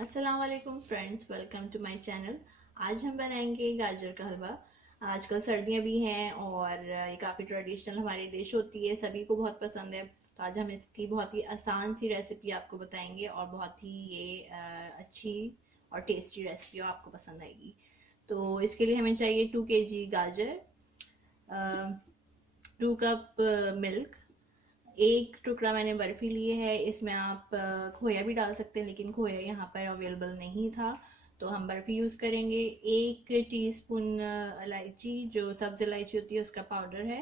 अस्सलाम वालेकुम friends, welcome to my channel. आज हम बनाएंगे गाजर का हलवा। आजकल सर्दियां भी हैं और ये काफ़ी ट्रेडिशनल हमारी डिश होती है, सभी को बहुत पसंद है। तो आज हम इसकी बहुत ही आसान सी रेसिपी आपको बताएंगे और बहुत ही ये अच्छी और टेस्टी रेसिपी आपको पसंद आएगी। तो इसके लिए हमें चाहिए 2 kg गाजर, 2 कप मिल्क, एक टुकड़ा मैंने बर्फी लिए है। इसमें आप खोया भी डाल सकते हैं, लेकिन खोया यहाँ पर अवेलेबल नहीं था तो हम बर्फी यूज़ करेंगे। 1 टीस्पून इलायची, जो सब्ज़ इलायची होती है उसका पाउडर है।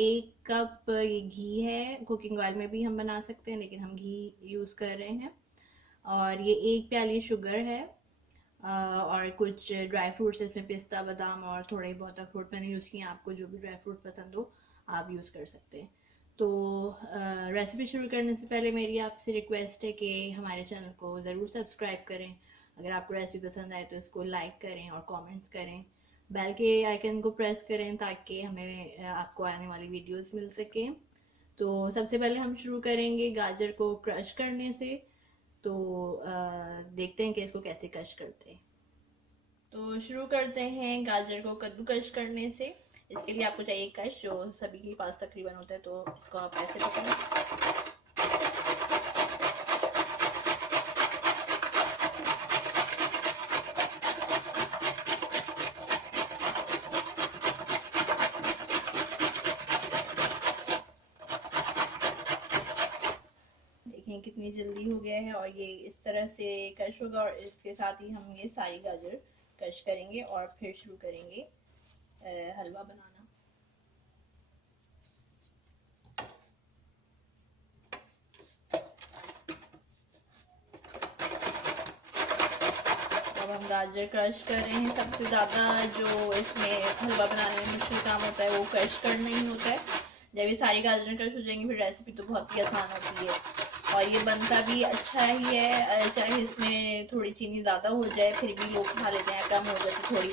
1 कप ये घी है। कुकिंग ऑयल में भी हम बना सकते हैं, लेकिन हम घी यूज़ कर रहे हैं। और ये 1 प्याली शुगर है। और कुछ ड्राई फ्रूट्स इसमें पिस्ता, बादाम और थोड़े बहुत अखरोट मैंने यूज़ किए हैं। आपको जो भी ड्राई फ्रूट पसंद हो आप यूज़ कर सकते हैं। तो रेसिपी शुरू करने से पहले मेरी आपसे रिक्वेस्ट है कि हमारे चैनल को ज़रूर सब्सक्राइब करें। अगर आपको रेसिपी पसंद आए तो इसको लाइक करें और कमेंट्स करें। बेल के आइकन को प्रेस करें ताकि हमें आपको आने वाली वीडियोस मिल सके। तो सबसे पहले हम शुरू करेंगे गाजर को क्रश करने से। तो देखते हैं कि इसको कैसे क्रश करते हैं। तो शुरू करते हैं गाजर को कद्दूकश करने से। इसके लिए आपको चाहिए कश, जो सभी के पास तकरीबन होता है। तो इसको आप ऐसे पकड़ें। देखें कितनी जल्दी हो गया है और ये इस तरह से कश होगा। और इसके साथ ही हम ये सारी गाजर कश करेंगे और फिर शुरू करेंगे हलवा बनाना। अब हम गाजर क्रश कर रहे हैं। सबसे ज़्यादा जो इसमें हलवा बनाने में मुश्किल काम होता है वो क्रश करना ही होता है। जब ये सारी गाजरें क्रश हो जाएंगी फिर रेसिपी तो बहुत ही आसान होती है और ये बनता भी अच्छा ही है। चाहे इसमें थोड़ी चीनी ज़्यादा हो जाए फिर भी लोग खा लेते हैं, कम हो जाए तो थोड़ी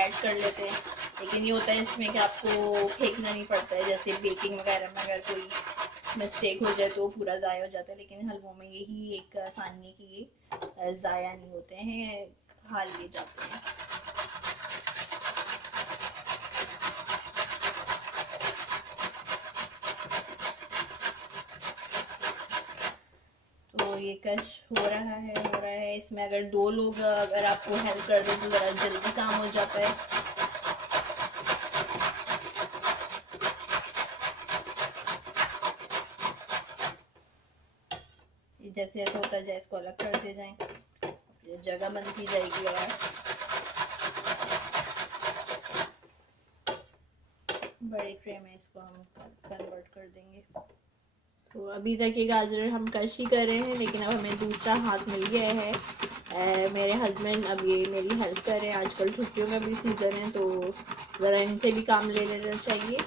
ऐड कर लेते हैं। लेकिन ये होता है इसमें कि आपको फेंकना नहीं पड़ता है। जैसे बेकिंग वगैरह में अगर कोई मिस्टेक हो जाए तो पूरा ज़ाया हो जाता है, लेकिन हलवों में यही एक आसानी है कि ये ज़ाया नहीं होते हैं, खा लिए जाते हैं। तो ये कश हो रहा है। इसमें अगर 2 लोग अगर आपको हेल्प कर दे तो ज़रा जल्दी काम हो जाता है। जैसे ऐसा होता जाए इसको अलग करते जाएं, जगह बनती जाएगी। और बड़ी ट्रे में इसको हम कन्वर्ट कर देंगे। तो अभी तक ये गाजर हम कश ही कर रहे हैं, लेकिन अब हमें दूसरा हाथ मिल गया है। मेरे हस्बैंड अब ये मेरी हेल्प कर रहे हैं। आजकल छुट्टियों का भी सीज़न है तो ज़रा इनसे भी काम ले लेना चाहिए।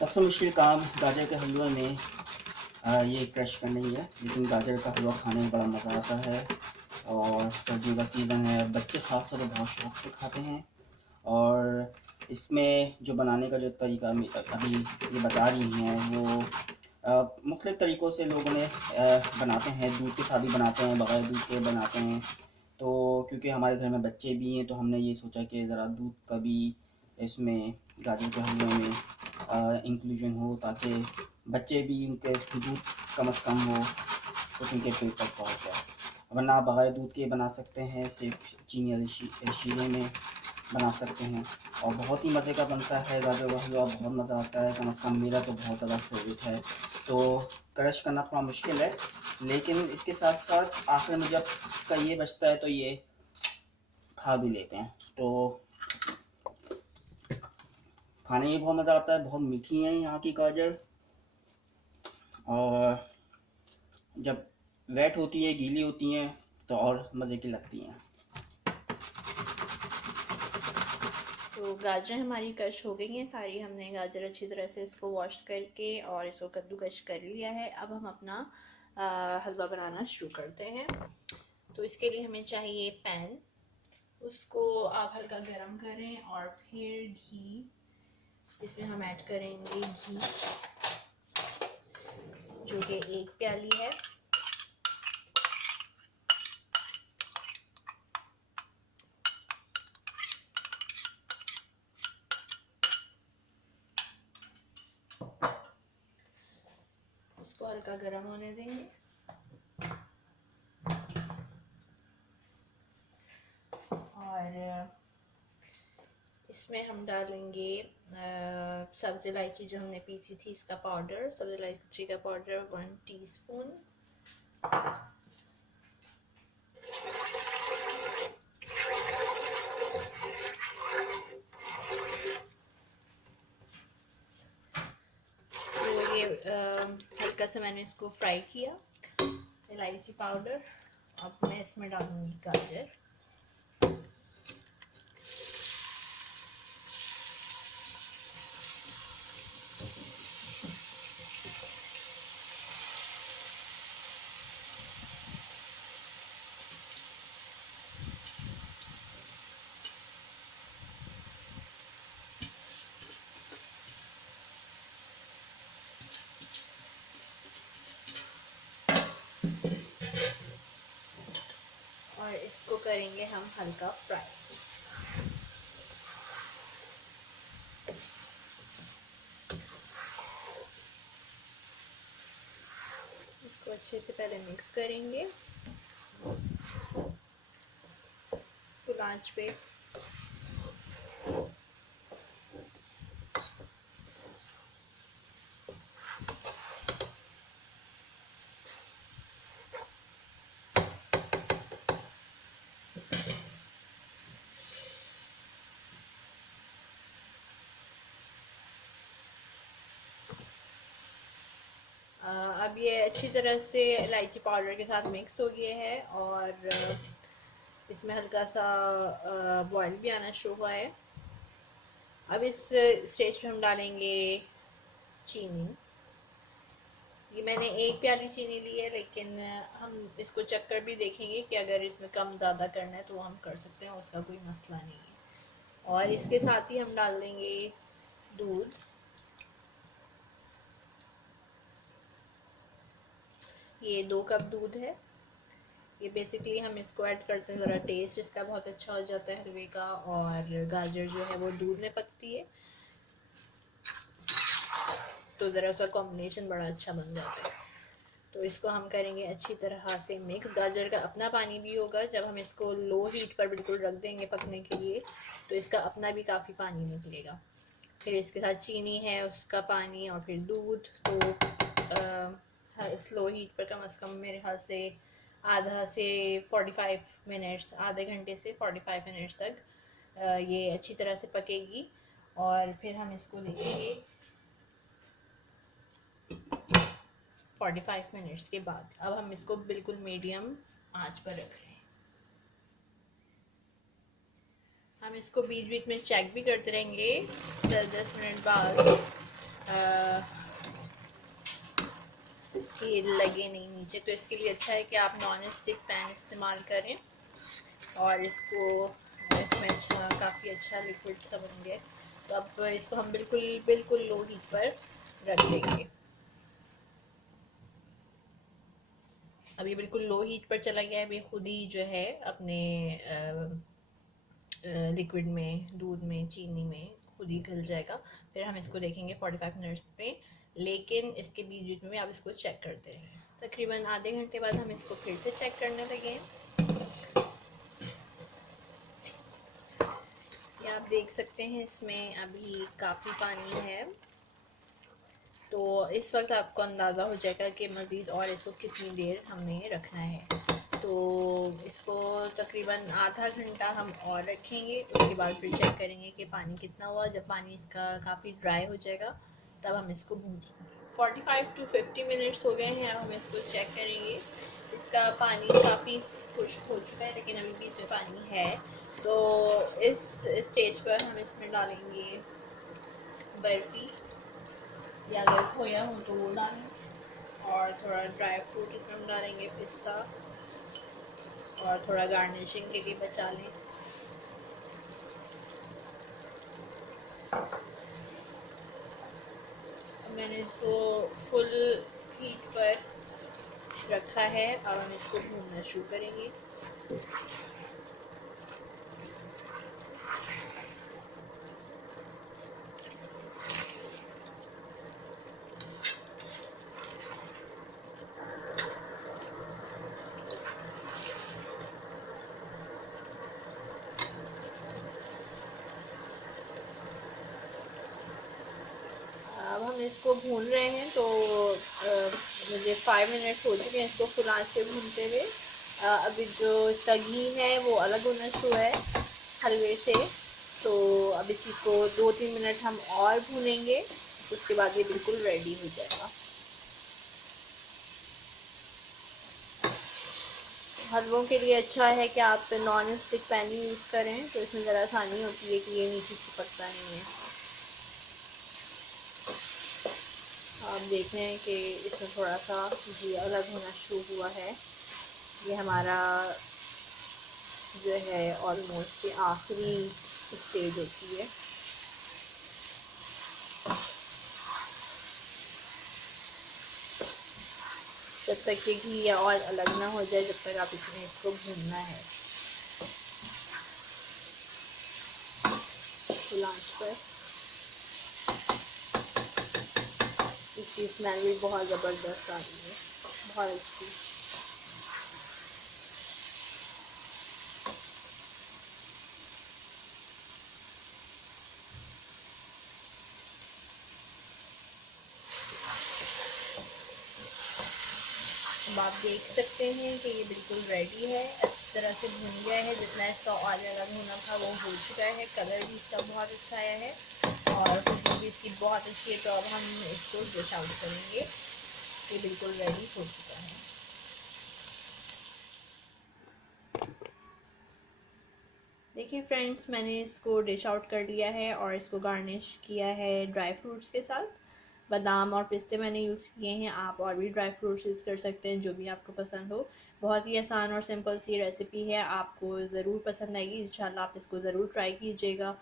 सबसे मुश्किल काम गाजर के हलवे में ये क्रश करना ही है, लेकिन गाजर का हलवा खाने में बड़ा मज़ा आता है। और सर्दियों का सीज़न है, बच्चे ख़ास तौर पर बहुत शौक़ से खाते हैं। और इसमें जो बनाने का जो तरीका अभी ये बता रही हैं वो मुख्तलिफ़ तरीक़ों से लोगों ने बनाते हैं। दूध के साथ भी बनाते हैं, बग़ैर दूध के बनाते हैं। तो क्योंकि हमारे घर में बच्चे भी हैं तो हमने ये सोचा कि ज़रा दूध का भी इसमें गाजर के हलवे में इंक्लूजन हो, ताकि बच्चे भी उनके दूध कम से कम हो तो उनके पेट तक पहुँच जाए। वरना आप बग़ैर दूध के बना सकते हैं, सिर्फ चीनी वाले शीरे में बना सकते हैं और बहुत ही मज़े का बनता है गाजर का हलवा। बहुत मज़ा आता है, कम से कम मेरा तो बहुत ज़्यादा फेवरेट है। तो क्रश करना थोड़ा मुश्किल है, लेकिन इसके साथ साथ आखिर में जब इसका ये बचता है तो ये खा भी लेते हैं। तो खाने में बहुत मज़ा आता है। बहुत मीठी हैं यहाँ की गाजर, और जब वेट होती है, गीली होती हैं तो और मज़े की लगती हैं। तो गाजर हमारी कश हो गई हैं सारी। हमने गाजर अच्छी तरह से इसको वॉश करके और इसको कद्दूकश कर लिया है। अब हम अपना हलवा बनाना शुरू करते हैं। तो इसके लिए हमें चाहिए पैन। उसको आप हल्का गरम करें और फिर घी, इसमें हम ऐड करेंगे घी जो कि 1 प्याली है। हल्का गर्म होने देंगे। और इसमें हम डालेंगे सब्ज़ इलायची जो हमने पीसी थी, इसका पाउडर, सब्ज़ इलायची का पाउडर 1 टीस्पून। तो ये हल्का सा मैंने इसको फ्राई किया, इलायची पाउडर। अब मैं इसमें डालूंगी गाजर। और इसको करेंगे हम हल्का फ्राई। इसको अच्छे से पहले मिक्स करेंगे फुल आंच पे। अब ये अच्छी तरह से इलायची पाउडर के साथ मिक्स हो गया है और इसमें हल्का सा बॉयल भी आना शुरू हुआ है। अब इस स्टेज पे हम डालेंगे चीनी। ये मैंने 1 प्याली चीनी ली है, लेकिन हम इसको चेक कर भी देखेंगे कि अगर इसमें कम ज़्यादा करना है तो हम कर सकते हैं, उसका कोई मसला नहीं है। और इसके साथ ही हम डाल देंगे दूध। ये 2 कप दूध है। ये बेसिकली हम इसको ऐड करते हैं, ज़रा टेस्ट इसका बहुत अच्छा हो जाता है हलवे का, और गाजर जो है वो दूध में पकती है तो ज़रा उसका कॉम्बिनेशन बड़ा अच्छा बन जाता है। तो इसको हम करेंगे अच्छी तरह से मिक्स। गाजर का अपना पानी भी होगा, जब हम इसको लो हीट पर बिल्कुल रख देंगे पकने के लिए तो इसका अपना भी काफ़ी पानी निकलेगा। फिर इसके साथ चीनी है, उसका पानी, और फिर दूध। तो स्लो हीट पर कम से कम मेरे ख्याल से आधा से 45 मिनट्स, आधे घंटे से 45 मिनट्स तक ये अच्छी तरह से पकेगी। और फिर हम इसको देखेंगे 45 मिनट्स के बाद। अब हम इसको बिल्कुल मीडियम आंच पर रख रहे हैं। हम इसको बीच बीच में चेक भी करते रहेंगे 10-10 मिनट बाद कि लगे नहीं नीचे। तो इसके लिए अच्छा है कि आप नॉन स्टिक पैन इस्तेमाल करें। और इसको इसमें अच्छा, काफ़ी अच्छा लिक्विड सा बन गया। तो अब इसको हम बिल्कुल लो हीट पर रख देंगे। अब ये बिल्कुल लो हीट पर चला गया है। अभी खुद ही जो है अपने लिक्विड में, दूध में, चीनी में खुद ही घुल जाएगा। फिर हम इसको देखेंगे 45 मिनट्स पे, लेकिन इसके बीच बीच में आप इसको चेक करते हैं। तकरीबन आधे घंटे बाद हम इसको फिर से चेक करने लगे हैं। ये आप देख सकते हैं इसमें अभी काफ़ी पानी है। तो इस वक्त आपको अंदाज़ा हो जाएगा कि मज़ीद और इसको कितनी देर हमें रखना है। तो इसको तकरीबन आधा घंटा हम और रखेंगे। उसके बाद फिर चेक करेंगे कि पानी कितना हुआ। जब पानी इसका काफ़ी ड्राई हो जाएगा तब हम इसको भूनेंगे। 45 to 50 मिनट्स हो गए हैं। अब हम इसको चेक करेंगे। इसका पानी काफ़ी खुश्क हो चुका है, लेकिन अभी भी इसमें पानी है। तो इस स्टेज पर हम इसमें डालेंगे बर्फ़ी, या अगर खोया हो तो वो डालें, और थोड़ा ड्राई फ्रूट इसमें हम डालेंगे, पिस्ता, और थोड़ा गार्निशिंग के लिए बचा लें। मैंने इसको फुल हीट पर रखा है। अब हम इसको भूनना शुरू करेंगे। भून रहे हैं, तो मुझे 5 मिनट हो चुके हैं इसको फुल आंच पे भूनते हुए। अभी जो इसका घी है वो अलग होना शुरू है हलवे से, तो अब इसी को 2-3 मिनट हम और भूनेंगे, उसके बाद ये बिल्कुल रेडी हो जाएगा। हलवों के लिए अच्छा है कि आप नॉन स्टिक पैन ही यूज़ करें, तो इसमें ज़रा आसानी होती है कि ये नीचे चिपकता नहीं है। आप देख रहे हैं कि इसमें थोड़ा सा घी अलग होना शुरू हुआ है। ये हमारा जो है ऑलमोस्ट ये आखिरी स्टेज होती है। जब तक ये घी और अलग ना हो जाए, जब तक आप इसमें इसको भूनना है फुल आंच पर। इसकी स्मेल भी बहुत ज़बरदस्त आ रही है, बहुत अच्छी। अब आप देख सकते हैं कि ये बिल्कुल रेडी है, अच्छी तरह से भुन गया है। जितना इसका ऑयल अलग होना था वो हो चुका है, कलर भी इसका बहुत अच्छा आया है और खुशबू भी इसकी बहुत अच्छी है। तो अब हम इसको डिश आउट करेंगे। ये बिल्कुल रेडी हो चुका है। देखिए फ्रेंड्स, मैंने इसको डिश आउट कर लिया है और इसको गार्निश किया है ड्राई फ्रूट्स के साथ। बादाम और पिस्ते मैंने यूज़ किए हैं, आप और भी ड्राई फ्रूट्स यूज़ कर सकते हैं जो भी आपको पसंद हो। बहुत ही आसान और सिंपल सी रेसिपी है, आपको ज़रूर पसंद आएगी। इंशाल्लाह आप इसको ज़रूर ट्राई कीजिएगा।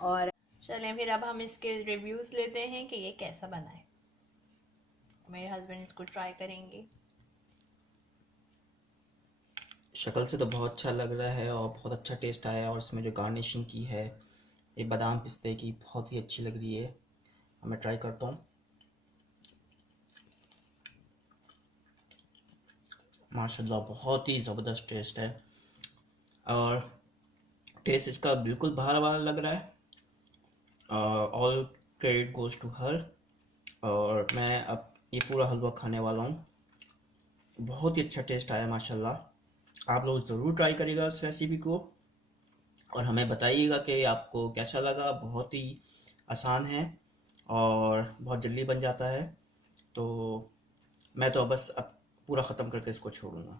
और चलें फिर अब हम इसके रिव्यूज़ लेते हैं कि ये कैसा बना है। मेरे हस्बैंड इसको ट्राई करेंगे। शक्ल से तो बहुत अच्छा लग रहा है और बहुत अच्छा टेस्ट आया है, और इसमें जो गार्निशिंग की है ये बादाम पिस्ते की बहुत ही अच्छी लग रही है। मैं ट्राई करता हूँ। माशाल्लाह बहुत ही ज़बरदस्त टेस्ट है और टेस्ट इसका बिल्कुल बाहर वाला लग रहा है। All credit goes to her. और मैं अब ये पूरा हलवा खाने वाला हूँ। बहुत ही अच्छा टेस्ट आया माशाल्लाह। आप लोग ज़रूर ट्राई करिएगा इस रेसिपी को और हमें बताइएगा कि आपको कैसा लगा। बहुत ही आसान है और बहुत जल्दी बन जाता है। तो मैं तो बस अब पूरा ख़त्म करके इसको छोड़ूंगा।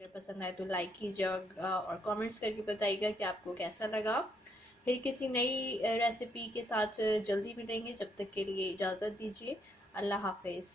अगर पसंद आए तो लाइक कीजिएगा और कमेंट्स करके बताइएगा कि आपको कैसा लगा। फिर किसी नई रेसिपी के साथ जल्दी मिलेंगे, जब तक के लिए इजाज़त दीजिए। अल्लाह हाफिज़।